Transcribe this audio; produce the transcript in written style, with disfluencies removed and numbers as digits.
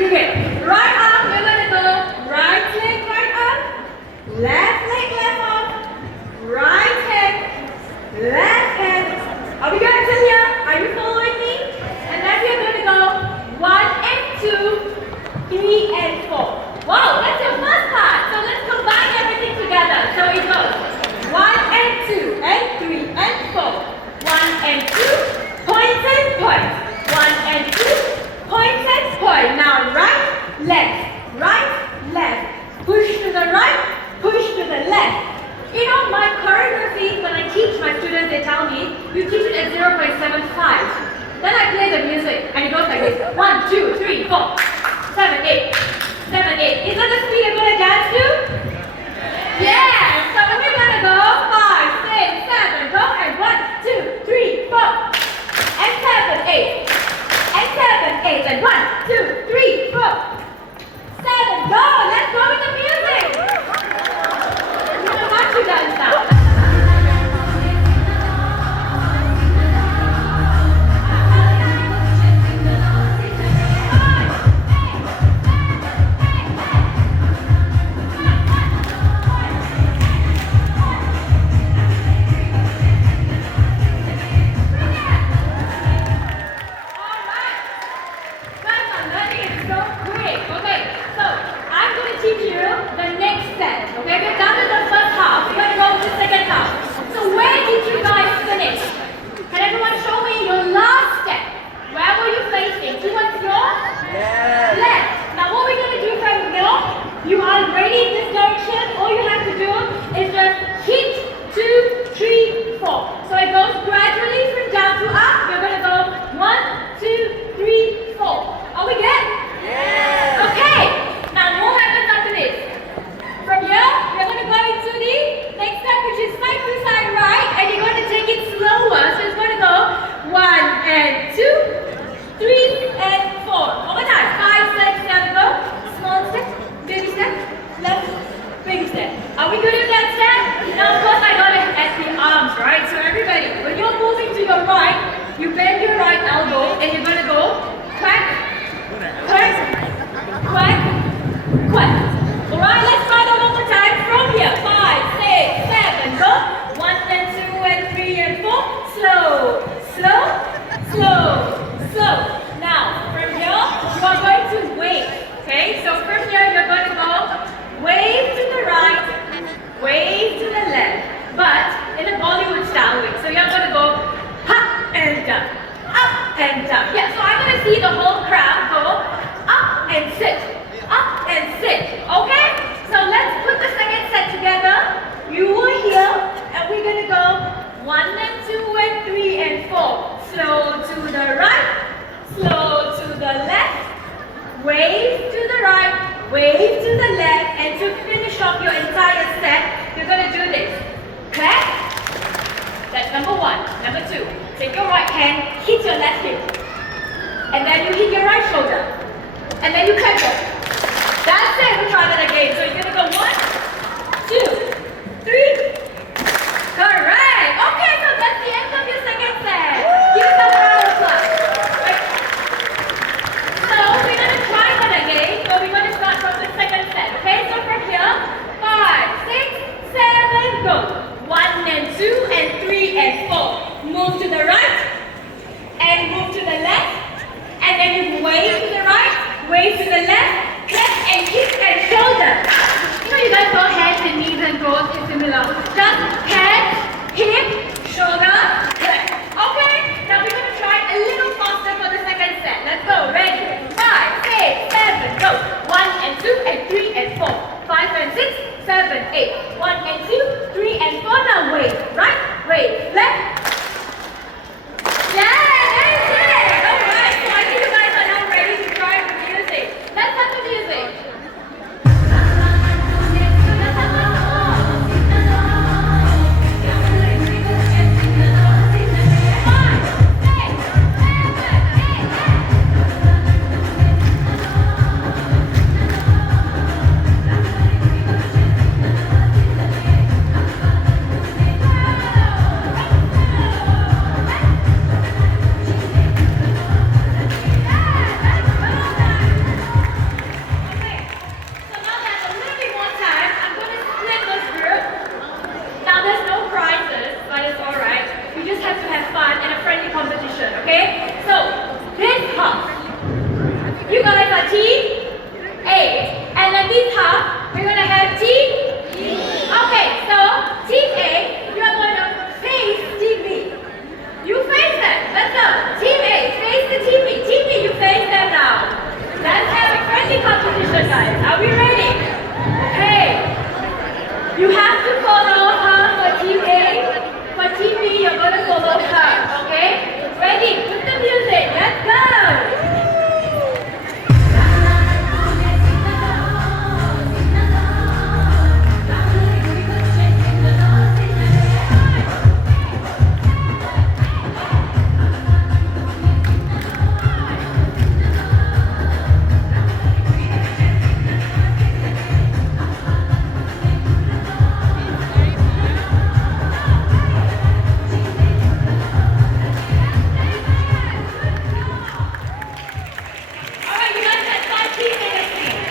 Okay. Right arm, we're going to go right leg, right arm. Left leg, left arm. Right hand, left hand. Are we going until here? Are you following me? And then we're going to go 1 and 2, 3 and 4. Wow, that's your first part. So let's combine everything together. So it goes 1 and 2 and 3 and 4. 1 and 2, point and point. 1 and 2, point and point. Now right, left, push to the right, push to the left. You know, my choreography, when I teach my students, they tell me, you teach it at 0.75. Then I play the music, and it goes like this. 1, 2, 3, 4, 7, 8, 7, 8. Is that the speed I'm going to dance to? Yeah! So we're going to go 5, 6, 7, go, and 1, 2, 3, 4, and 7, 8, and 7, 8, and 1, 2, 3, 4, 7, go! Let's go with the music! You know how to dance now. You are ready in this direction. All you have to do is just hit 2, 3, 4. So it goes gradually from down to up. You're going to go 1, 2, 3, 4. Are we good? Yeah. Okay. Now what happens after this? From here, you're going to go into the next step, which is side to side right, and you're going to take it slower. So it's going to go 1 and 2, 3 and 4. One more time. 5, 6, 7, go. Small step. Baby step, left, big step. Are we good at that step? Now of course I got it at the arms, right? So everybody, when you're moving to your right, you bend your right elbow and you're gonna go quack, quack, quack, quack. Alright, let's try that one more time. From here, 5, 6, 7, go. 1 and 2 and 3 and 4. Slow, slow, slow, slow. Now, from here, you are going to wave. Okay, so from here you're going to go wave to the right, wave to the left, but in a Bollywood style way. So you're going to go up and down, up and down. Yeah, so I'm going to see the whole crowd go up and sit, okay? So let's put the second set together. You are here, and we're going to go 1 and 2 and 3 and 4. Slow to the right, slow to the left. Wave to the right, wave to the left, and to finish off your entire set, you're going to do this. Clap. That's number 1. Number 2, take your right hand, hit your left hip. And then you hit your right shoulder. And then you clap it. That's it. We'll try that again. So you're going to go 1, 2, 3. Correct. Okay, so that's the end of your second set. Give yourself a round of applause. So we're going to try that again, but we're going to start from the second set, okay? So from here, 5, 6, 7, go. 1 and 2 and 3 and 4. Move to the right and move to the left. And then you wave to the right, wave to the left, clap and kick and shoulder. You know, you guys go hands and knees and toes is similar. Just